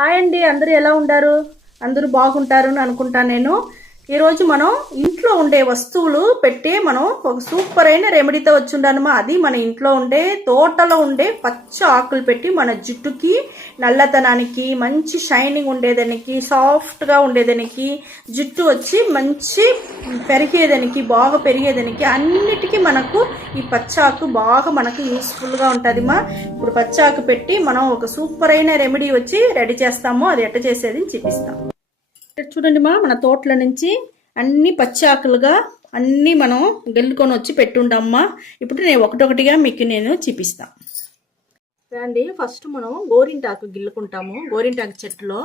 Hi అండి, అందరూ ఎలా ఉంటారు? అందరూ బాగుంటారు అని అనుకుంటాను నేను. ఈరోజు మనం ఇంట్లో ఉండే వస్తువులు పెట్టి మనం ఒక సూపర్ అయిన రెమెడీతో వచ్చి ఉండానమ్మా. అది మన ఇంట్లో ఉండే తోటలో ఉండే పచ్చ ఆకులు పెట్టి మన జుట్టుకి నల్లతనానికి, మంచి షైనింగ్ ఉండేదానికి, సాఫ్ట్గా ఉండేదానికి, జుట్టు వచ్చి మంచి పెరిగేదానికి, బాగా పెరిగేదానికి అన్నిటికీ మనకు ఈ పచ్చాకు బాగా మనకు యూస్ఫుల్గా ఉంటుందిమా. ఇప్పుడు పచ్చాకు పెట్టి మనం ఒక సూపర్ అయిన రెమెడీ వచ్చి రెడీ చేస్తాము. అది ఎట్ట చేసేది చూపిస్తాం. చూడండి మా, మన తోటల నుంచి అన్ని పచ్చి ఆకులుగా అన్నీ మనం గెల్లుకొని వచ్చి పెట్టుంటామమ్మా. ఇప్పుడు నేను ఒకటొకటిగా మీకు నేను చూపిస్తాను రండి. ఫస్ట్ మనం గోరింటాకు గిల్లుకుంటాము. గోరింటాకు చెట్టులో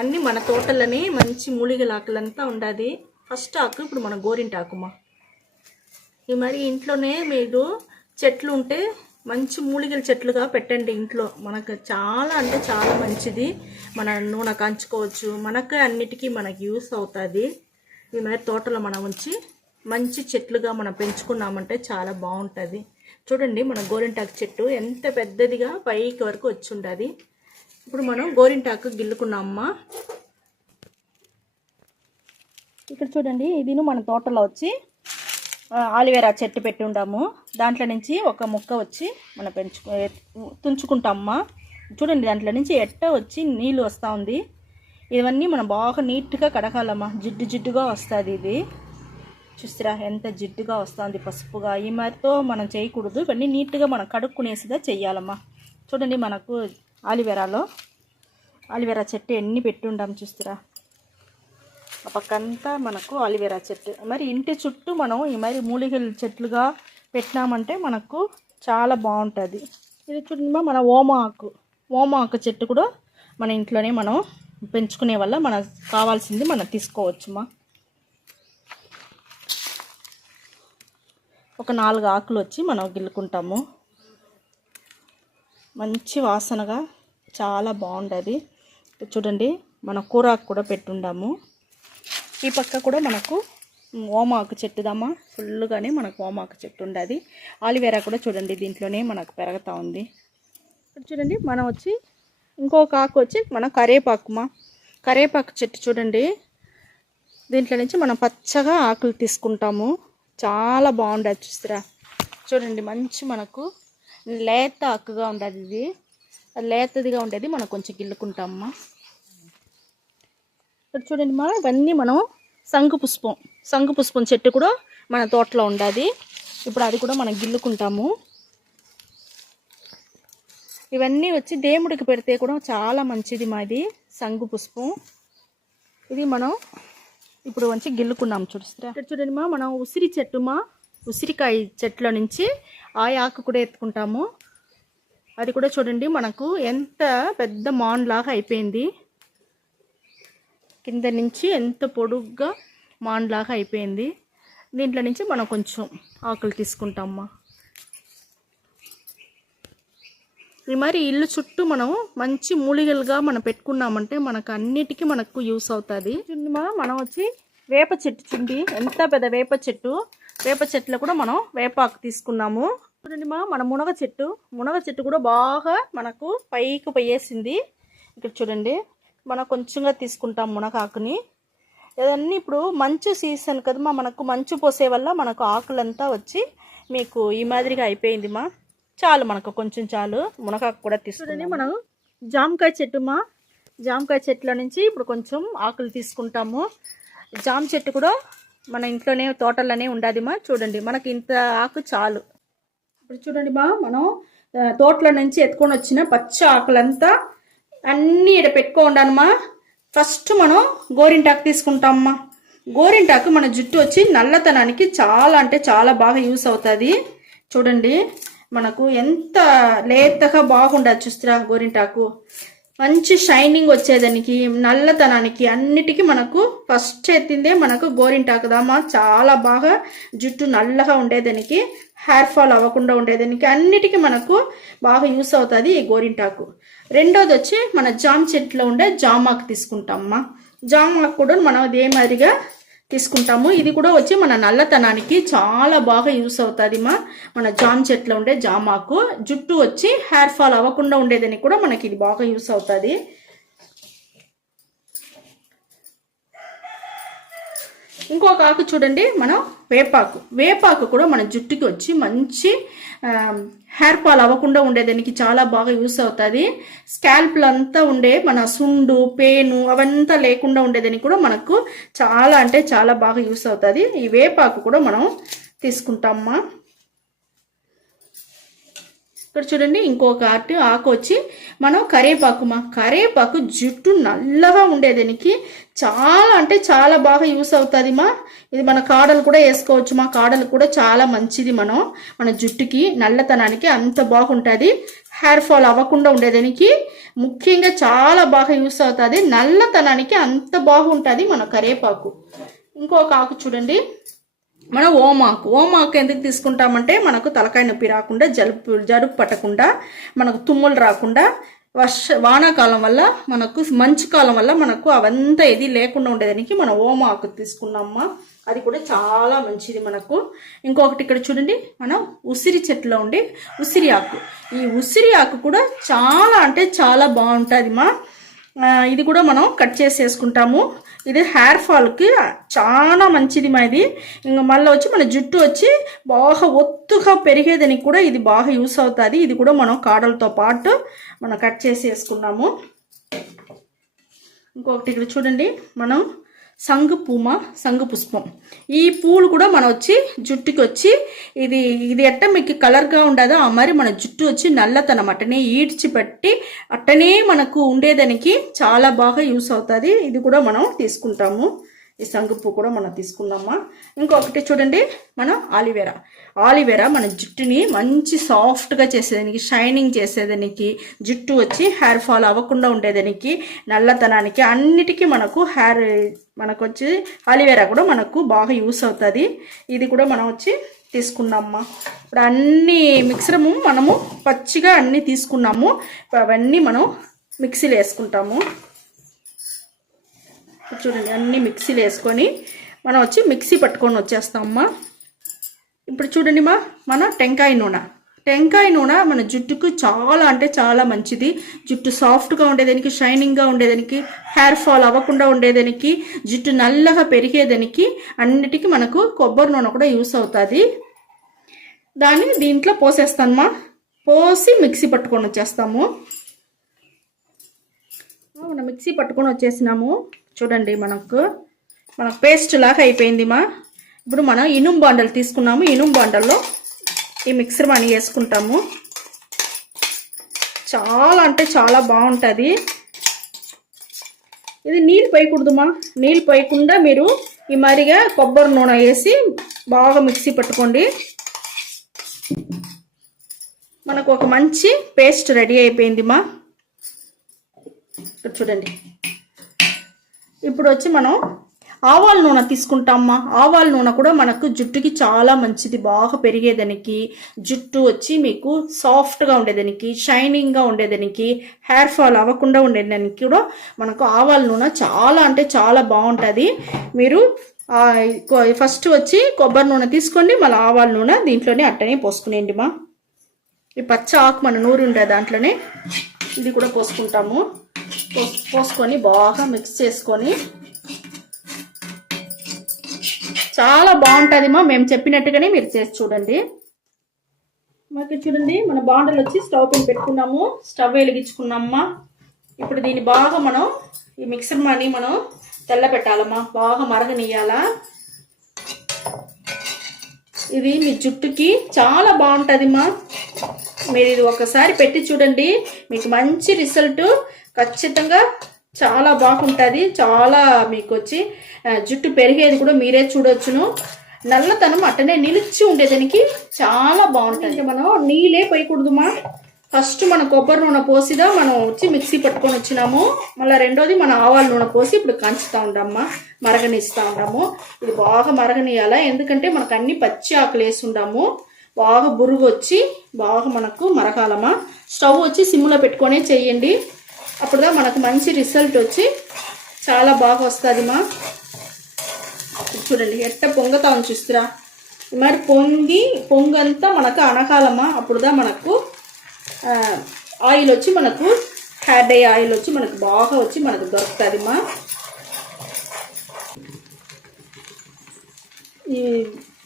అన్నీ మన తోటలని మంచి మూలిగల ఆకులంతా ఉండాది. ఫస్ట్ ఆకు ఇప్పుడు మన గోరింటాకుమా. ఈ మరి ఇంట్లోనే మీరు చెట్లు ఉంటే మంచి మూలికల చెట్లుగా పెట్టండి ఇంట్లో. మనకు చాలా అంటే చాలా మంచిది. మన నూనె కాంచుకోవచ్చు, మనకు అన్నిటికీ మనకి యూస్ అవుతుంది. ఈ మరి తోటలో మనం ఉంచి మంచి చెట్లుగా మనం పెంచుకున్నామంటే చాలా బాగుంటుంది. చూడండి మన గోరింటాకు చెట్టు ఎంత పెద్దదిగా పైకి వరకు వచ్చి ఉంటుంది. ఇప్పుడు మనం గోరింటాకు గిల్లుకున్నామమ్మా. ఇక్కడ చూడండి, ఇది మన తోటలో వచ్చి ఆలివేరా చెట్టు పెట్టి ఉండాము. దాంట్లో నుంచి ఒక ముక్క వచ్చి మనం తుంచుకుంటామమ్మా. చూడండి, దాంట్లో నుంచి ఎట్ట వచ్చి నీళ్ళు వస్తూ ఉంది. ఇవన్నీ మనం బాగా నీట్గా కడగాలమ్మా. జిడ్డు జిడ్డుగా వస్తుంది. ఇది చూస్తారా ఎంత జిడ్డుగా వస్తుంది, పసుపుగా. ఈ మరితో మనం చేయకూడదు. ఇవన్నీ నీట్గా మనం కడుక్కునేసిగా చెయ్యాలమ్మా. చూడండి, మనకు ఆలివేరా చెట్టు ఎన్ని పెట్టి ఉండాము చూస్తారా. ఆ పక్కంతా మనకు ఆలివేరా చెట్టు. మరి ఇంటి చుట్టూ మనం ఈ మరి మూలికల చెట్లుగా పెట్టినామంటే మనకు చాలా బాగుంటుంది. ఇది చూడండి, మన ఓమ ఆకు చెట్టు కూడా మన ఇంట్లోనే మనం పెంచుకునే వల్ల మనకు కావాల్సింది మనం తీసుకోవచ్చుమా. ఒక 4 ఆకులు వచ్చి మనం గిల్లుకుంటాము. మంచి వాసనగా చాలా బాగుంటుంది. చూడండి, మన కూరాకు కూడా పెట్టుండాము. ఈ పక్క కూడా మనకు ఓమాకు చెట్టుదమ్మా. ఫుల్గానే మనకు ఓమాకు చెట్టు ఉండదు. ఆలివేరా కూడా చూడండి దీంట్లోనే మనకు పెరుగుతూ ఉంది. ఇక్కడ చూడండి, మనం వచ్చి ఇంకొక ఆకు వచ్చి మన కరేపాకు చెట్టు చూడండి. దీంట్లో నుంచి మనం పచ్చగా ఆకులు తీసుకుంటాము. చాలా బాగుండదు చూస్తారా. చూడండి, మంచి మనకు లేత ఆకుగా ఉండదు. ఇది లేతదిగా ఉండేది మనం కొంచెం గిల్లుకుంటామమ్మా. ఇక్కడ చూడండి మా, ఇవన్నీ మనం శంకు పుష్పం చెట్టు కూడా మన తోటలో ఉండదు. ఇప్పుడు అది కూడా మనం గిల్లుకుంటాము. ఇవన్నీ వచ్చి దేవుడికి పెడితే కూడా చాలా మంచిది మాది శంకు పుష్పం. ఇది మనం ఇప్పుడు వచ్చి గిల్లుకున్నాము చూస్తారా. ఇక్కడ చూడండి మా, మనం ఉసిరికాయ చెట్ల నుంచి ఆ ఆకు కూడా ఎత్తుకుంటాము. అది కూడా చూడండి మనకు ఎంత పెద్ద మాన్లాగా అయిపోయింది. కింద నుంచి ఎంత పొడుగ్గా మాన్లాగా అయిపోయింది. దీంట్లో నుంచి మనం కొంచెం ఆకులు తీసుకుంటామమ్మా. ఈ మరి ఇల్లు చుట్టూ మనం మంచి మూలికలుగా మనం పెట్టుకున్నామంటే మనకు అన్నిటికీ మనకు యూస్ అవుతుంది. మనం వచ్చి వేప చెట్టు చూడండి, ఎంత పెద్ద వేప చెట్టులో కూడా మనం వేపాకు తీసుకున్నాము. చూడండి మన మునగ చెట్టు కూడా బాగా మనకు పైకి పోయేసింది. ఇక్కడ చూడండి, మనం కొంచెంగా తీసుకుంటాం మునగాకుని. ఇవన్నీ ఇప్పుడు మంచు సీజన్ కదమ్మా, మనకు మంచు పోసే వల్ల మనకు ఆకులంతా వచ్చి మీకు ఈ మాదిరిగా అయిపోయిందిమా. చాలు, మనకు కొంచెం చాలు. మునగాకు కూడా తీసుకుంటే మనం జామకాయ చెట్టులో నుంచి ఇప్పుడు కొంచెం ఆకులు తీసుకుంటాము. జామ చెట్టు కూడా మన ఇంట్లోనే తోటలోనే ఉండదుమా. చూడండి, మనకి ఇంత ఆకు చాలు. ఇప్పుడు చూడండి మనం తోటలో నుంచి ఎత్తుకొని వచ్చిన పచ్చ ఆకులంతా అన్నీ ఇక్కడ పెట్టుకోండానమ్మా. ఫస్ట్ మనం గోరింటాకు తీసుకుంటామమ్మా. గోరింటాకు మన జుట్టు వచ్చి నల్లతనానికి చాలా అంటే చాలా బాగా యూస్ అవుతుంది. చూడండి, మనకు ఎంత లేతగా బాగుండదు చూస్తారా. గోరింటాకు మంచి షైనింగ్ వచ్చేదానికి, నల్లతనానికి అన్నిటికీ మనకు ఫస్ట్ ఎత్తిందే మనకు గోరింటాకు దామా. చాలా బాగా జుట్టు నల్లగా ఉండేదానికి, హెయిర్ ఫాల్ అవ్వకుండా ఉండేదానికి అన్నిటికీ మనకు బాగా యూస్ అవుతుంది ఈ గోరింటాకు. రెండోది వచ్చి మన జామ చెట్లో ఉండే జామాకు తీసుకుంటామమ్మా. జామాకు కూడా మనం అదే మాదిరిగా తీసుకుంటాము. ఇది కూడా వచ్చి మన నల్లతనానికి చాలా బాగా యూస్ అవుతుంది మన జామ చెట్లో ఉండే జామాకు. జుట్టు వచ్చి హెయిర్ ఫాల్ అవ్వకుండా ఉండేదానికి కూడా మనకి ఇది బాగా యూస్ అవుతుంది. ఇంకొక ఆకు చూడండి, మనం వేపాకు కూడా మన జుట్టుకి వచ్చి మంచి హెయిర్ ఫాల్ అవ్వకుండా ఉండేదానికి చాలా బాగా యూస్ అవుతుంది. స్కాల్ప్లు అంతా ఉండే మన సుండు పేను అవంతా లేకుండా ఉండేదానికి కూడా మనకు చాలా అంటే చాలా బాగా యూస్ అవుతుంది. ఈ వేపాకు కూడా మనం తీసుకుంటామమ్మా. ఇక్కడ చూడండి ఇంకొక ఆకు వచ్చి మనం కరేపాకు జుట్టు నల్లగా ఉండేదానికి చాలా అంటే చాలా బాగా యూస్ అవుతుంది మా. ఇది మన కాడలు కూడా వేసుకోవచ్చు మా. కాడలు కూడా చాలా మంచిది, మన జుట్టుకి నల్లతనానికి అంత బాగుంటుంది. హెయిర్ ఫాల్ అవ్వకుండా ఉండేదానికి ముఖ్యంగా చాలా బాగా యూస్ అవుతుంది. నల్లతనానికి అంత బాగుంటుంది మన కరేపాకు. ఇంకొక ఆకు చూడండి, మనం ఓమాకు ఎందుకు తీసుకుంటామంటే మనకు తలకాయ నొప్పి రాకుండా, జలుబు పట్టకుండా, మనకు తుమ్ములు రాకుండా, వానాకాలం వల్ల మనకు మంచు కాలం వల్ల మనకు అవంతా ఏది లేకుండా ఉండేదానికి మనం ఓమాకు తీసుకున్నామమ్మా. అది కూడా చాలా మంచిది మనకు. ఇంకొకటి ఇక్కడ చూడండి, మనం ఉసిరి చెట్టులో ఉండే ఉసిరి ఆకు. ఈ ఉసిరి ఆకు కూడా చాలా అంటే చాలా బాగుంటుంది మా. ఇది కూడా మనం కట్ చేసి వేసుకుంటాము. ఇది హెయిర్ ఫాల్కి చాలా మంచిది మా. ఇది ఇంకా మళ్ళీ వచ్చి మన జుట్టు వచ్చి బాగా ఒత్తుగా పెరిగేదానికి కూడా ఇది బాగా యూస్ అవుతుంది. ఇది కూడా మనం కాడలతో పాటు మనం కట్ చేసి వేసుకున్నాము. ఇంకొకటి ఇక్కడ చూడండి, మనం సంగు పుష్పం. ఈ పూలు కూడా మనం వచ్చి జుట్టుకి వచ్చి ఇది ఎట్ట మీకు కలర్గా ఉండదో ఆ మరి మన జుట్టు వచ్చి నల్లతనం అట్టనే ఈడ్చిపెట్టి అట్టనే మనకు ఉండేదానికి చాలా బాగా యూస్ అవుతుంది. ఇది కూడా మనం తీసుకుంటాము. ఈ సంగు పువ్వు కూడా మనం తీసుకున్నామా. ఇంకొకటి చూడండి, మనం ఆలివేరా మన జుట్టుని మంచి సాఫ్ట్గా చేసేదానికి, షైనింగ్ చేసేదానికి, జుట్టు వచ్చి హెయిర్ ఫాల్ అవ్వకుండా ఉండేదానికి, నల్లతనానికి అన్నిటికీ మనకు వచ్చి ఆలివేరా కూడా మనకు బాగా యూస్ అవుతుంది. ఇది కూడా మనం వచ్చి తీసుకున్నామమ్మా. ఇప్పుడు అన్ని మిక్సరము మనము పచ్చిగా అన్నీ తీసుకున్నాము. అవన్నీ మనం మిక్సీలో వేసుకుంటాము. చూడండి అన్నీ మిక్సీలో వేసుకొని మనం వచ్చి మిక్సీ పట్టుకొని వచ్చేస్తామమ్మా. ఇప్పుడు చూడండి మన టెంకాయ నూనె మన జుట్టుకు చాలా అంటే చాలా మంచిది. జుట్టు సాఫ్ట్గా ఉండేదానికి, షైనింగ్గా ఉండేదానికి, హెయిర్ ఫాల్ అవ్వకుండా ఉండేదానికి, జుట్టు నల్లగా పెరిగేదానికి అన్నిటికీ మనకు కొబ్బరి నూనె కూడా యూస్ అవుతుంది. దాన్ని దీంట్లో పోసేస్తానమ్మా. పోసి మిక్సీ పట్టుకొని వచ్చేస్తాము. మనం మిక్సీ పట్టుకొని వచ్చేసినాము. చూడండి మనకు పేస్ట్ లాగా అయిపోయింది మా. ఇప్పుడు మనం ఇనుము బాండలు తీసుకున్నాము. ఇనుము బాండల్లో ఈ మిక్సర్ మనీ వేసుకుంటాము. చాలా అంటే చాలా బాగుంటుంది. ఇది నీళ్ళు పోయకూడదుమా. నీళ్ళు పోయకుండా మీరు ఈ మరిగా కొబ్బరి నూనె వేసి బాగా మిక్సీ పట్టుకోండి. మనకు ఒక మంచి పేస్ట్ రెడీ అయిపోయింది మా. చూడండి ఇప్పుడు వచ్చి మనం ఆవాల నూనె తీసుకుంటామమ్మా. ఆవాల నూనె కూడా మనకు జుట్టుకి చాలా మంచిది, బాగా పెరిగేదానికి, జుట్టు వచ్చి మీకు సాఫ్ట్గా ఉండేదానికి, షైనింగ్గా ఉండేదానికి, హెయిర్ ఫాల్ అవ్వకుండా ఉండేదానికి కూడా మనకు ఆవాల నూనె చాలా అంటే చాలా బాగుంటుంది. మీరు ఫస్ట్ వచ్చి కొబ్బరి నూనె తీసుకోండి, మళ్ళీ ఆవాల నూనె దీంట్లోనే అట్టనే పోసుకునేయండి మా. ఈ పచ్చ ఆకు మన నూరు ఉండే దాంట్లోనే ఇది కూడా పోసుకుంటాము. పోసుకొని బాగా మిక్స్ చేసుకొని చాలా బాగుంటుంది మా. మేము చెప్పినట్టుగానే మీరు చేసి చూడండి. మాకు చూడండి మన బాండలు వచ్చి స్టవ్ పైన పెట్టుకున్నాము. స్టవ్ వెలిగించుకున్నామమ్మా. ఇప్పుడు దీన్ని బాగా మనం ఈ మిక్సర్ మనీ మనం తెల్ల పెట్టాలమ్మా. బాగా మరగనియాలా. ఇది మీ జుట్టుకి చాలా బాగుంటుంది మా. మీరు ఇది ఒకసారి పెట్టి చూడండి, మీకు మంచి రిజల్ట్ ఖచ్చితంగా చాలా బాగుంటుంది. చాలా మీకు వచ్చి జుట్టు పెరిగేది కూడా మీరే చూడొచ్చును. నల్లతనం అట్టనే నిలిచి ఉండేదానికి చాలా బాగుంటుంది. మనం నీళ్ళే పోయకూడదుమా. ఫస్ట్ మన కొబ్బరి నూనె పోసిదా మనం వచ్చి మిక్సీ పట్టుకొని వచ్చినాము. మళ్ళీ రెండోది మన ఆవాల నూనె పోసి ఇప్పుడు కంచుతూ ఉంటామా, మరగనిస్తూ ఉంటాము. ఇది బాగా మరగనియాలా, ఎందుకంటే మనకు అన్ని పచ్చి ఆకులు వేసి ఉండాము. బాగా బురుగు వచ్చి బాగా మనకు మరగాలమ్మా. స్టవ్ వచ్చి సిమ్లో పెట్టుకొనే చేయండి. అప్పుడుదా మనకు మంచి రిజల్ట్ వచ్చి చాలా బాగా వస్తుంది మా. చూడండి ఎట్ట పొంగతా చూస్తురా. మరి పొంగంతా మనకు అనకాలమ్మా. అప్పుడుదా మనకు ఆయిల్ వచ్చి మనకు హెయిర్ డై ఆయిల్ వచ్చి మనకు బాగా వచ్చి మనకు దొరుకుతుంది మా. ఈ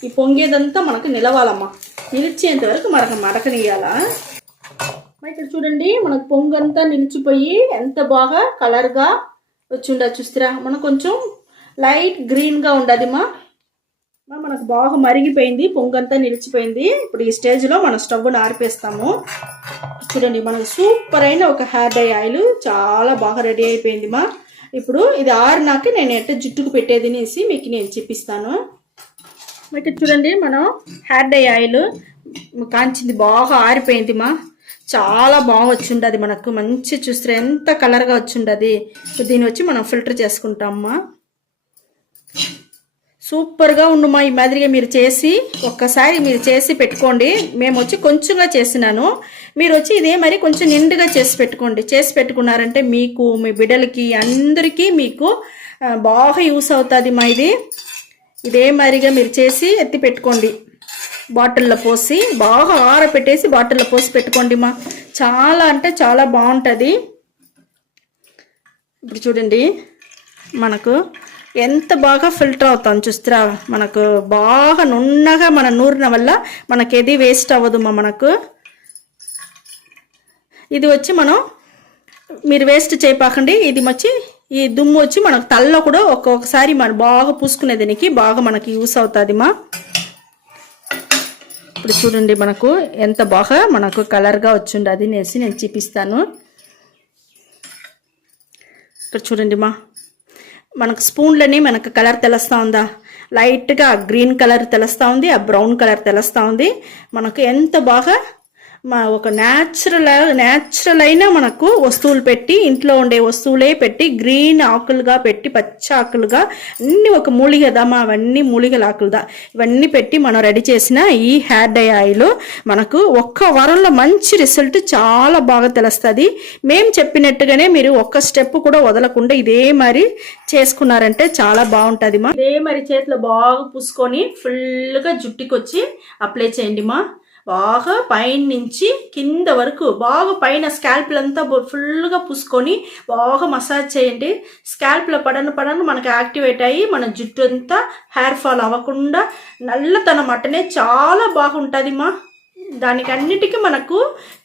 ఈ పొంగేదంతా మనకు నిలవాలమ్మా. నిలిచేంత వరకు మనకు మడకనియాలా. ఇక్కడ చూడండి మనకు పొంగంతా నిలిచిపోయి ఎంత బాగా కలర్గా వచ్చిండ చూస్తారా. మనకు కొంచెం లైట్ గ్రీన్గా ఉండదుమా. మనకు బాగా మరిగిపోయింది, పొంగంతా నిలిచిపోయింది. ఇప్పుడు ఈ స్టేజ్లో మనం స్టవ్ను ఆరిపేస్తాము. చూడండి మనకు సూపర్ అయిన ఒక హెయిర్ డై ఆయిల్ చాలా బాగా రెడీ అయిపోయింది మా. ఇప్పుడు ఇది ఆరినాక నేను ఎట్ట జుట్టుకు పెట్టేది అనేసి మీకు నేను చూపిస్తాను. ఇక్కడ చూడండి మనం హెయిర్ డై ఆయిల్ కాంచింది బాగా ఆరిపోయింది మా. చాలా బాగా వచ్చిండది మనకు, మంచి చూస్తే ఎంత కలర్గా వచ్చిండది. దీన్ని వచ్చి మనం ఫిల్టర్ చేసుకుంటామమ్మా. సూపర్గా ఉండుమా. ఈ మాదిరిగా మీరు చేసి ఒక్కసారి మీరు చేసి పెట్టుకోండి. మేము వచ్చి కొంచెంగా చేసినాను, మీరు వచ్చి ఇదే మరి కొంచెం నిండుగా చేసి పెట్టుకోండి. చేసి పెట్టుకున్నారంటే మీకు మీ బిడ్డలకి అందరికీ మీకు బాగా యూస్ అవుతుంది మా. ఇదే మాదిరిగా మీరు చేసి ఎత్తి పెట్టుకోండి. బాటిల్లో పోసి బాగా ఆరపెట్టేసి బాటిల్లో పోసి పెట్టుకోండి మా. చాలా అంటే చాలా బాగుంటుంది. ఇప్పుడు చూడండి మనకు ఎంత బాగా ఫిల్టర్ అవుతాం చూస్తారా. మనకు బాగా నున్నగా మన నూరిన వల్ల మనకేది వేస్ట్ అవ్వదు మా. మనకు ఇది వచ్చి మనం మీరు వేస్ట్ చేయపాకండి. ఇది వచ్చి ఈ దుమ్ము వచ్చి మనకు తలలో కూడా ఒక్కొక్కసారి మనం బాగా పూసుకునే దానికి బాగా మనకి యూస్ అవుతుంది మా. ఇప్పుడు చూడండి మనకు ఎంత బాగా మనకు కలర్గా వచ్చింది అది నేసి నేను చూపిస్తాను. ఇక్కడ చూడండి మా మనకు స్పూన్లని మనకు కలర్ తెలుస్తూ ఉందా. లైట్గా గ్రీన్ కలర్ తెలుస్తూ ఉంది, ఆ బ్రౌన్ కలర్ తెలుస్తూ ఉంది. మనకు ఎంత బాగా ఒక న్యాచురల్ అయిన మనకు వస్తువులు పెట్టి ఇంట్లో ఉండే వస్తువులే పెట్టి గ్రీన్ ఆకులుగా పెట్టి పచ్చ ఆకులుగా అన్నీ ఒక మూలిగదామా, అవన్నీ మూలిగల ఆకులుదా ఇవన్నీ పెట్టి మనం రెడీ చేసిన ఈ హెయిర్ డై ఆయిల్ మనకు ఒక్క వారంలో మంచి రిజల్ట్ చాలా బాగా తెలుస్తుంది. మేము చెప్పినట్టుగానే మీరు ఒక్క స్టెప్ కూడా వదలకుండా ఇదే మరి చేసుకున్నారంటే చాలా బాగుంటుంది మా. ఇదే మరి చేతిలో బాగా పూసుకొని ఫుల్గా జుట్టుకొచ్చి అప్లై చేయండి మా. బాగా పైన నుంచి కింద వరకు బాగా పైన స్కాల్ప్లు అంతా ఫుల్గా పూసుకొని బాగా మసాజ్ చేయండి. స్కాల్ప్లో పడను మనకు యాక్టివేట్ అయ్యి మన జుట్టు అంతా హెయిర్ ఫాల్ అవ్వకుండా నల్లతనం అట్టనే చాలా బాగుంటుంది మా. దానికి అన్నిటికీ మనకు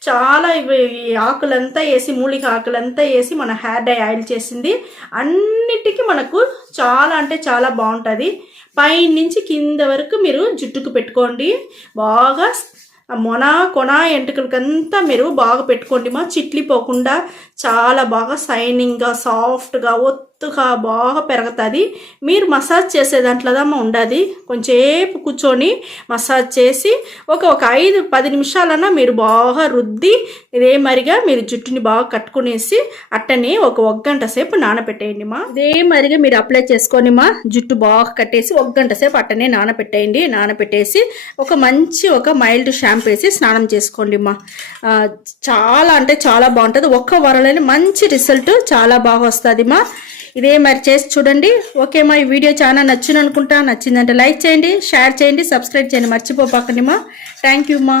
చాలా ఆకులంతా వేసి మూలిక ఆకులంతా వేసి మన హెయిర్ డై ఆయిల్ చేసింది అన్నిటికీ మనకు చాలా అంటే చాలా బాగుంటుంది. పైన నుంచి కింద వరకు మీరు జుట్టుకు పెట్టుకోండి. బాగా కొన ఎంటుకలకంతా మీరు బాగా పెట్టుకోండి మా. చిట్లిపోకుండా చాలా బాగా షైనింగ్గా సాఫ్ట్గా ఒత్తుగా బాగా పెరుగుతుంది. మీరు మసాజ్ చేసే దాంట్లోదమ్మా ఉండదు. కొంచెంసేపు కూర్చొని మసాజ్ చేసి ఒక 5-10 నిమిషాలన్నా మీరు బాగా రుద్ది ఇదే మరిగా మీరు జుట్టుని బాగా కట్టుకునేసి అట్టని ఒక గంట సేపు నానబెట్టేయండి మా. ఇదే మరిగా మీరు అప్లై చేసుకొని మా జుట్టు బాగా కట్టేసి 1 గంట సేపు అట్టనే నానబెట్టేయండి. నానబెట్టేసి ఒక మైల్డ్ షాంపూ వేసి స్నానం చేసుకోండి మా. చాలా అంటే చాలా బాగుంటుంది. ఒక్క వారంలోనే మంచి రిజల్ట్ చాలా బాగా వస్తుంది మా. ఇదే మరి చేసి చూడండి. ఓకే మా. ఈ వీడియో చాలా నచ్చిందనుకుంటా. నచ్చిందంటే లైక్ చేయండి, షేర్ చేయండి, సబ్స్క్రైబ్ చేయండి మర్చిపోపాకండి మా. థ్యాంక్ యూ మా.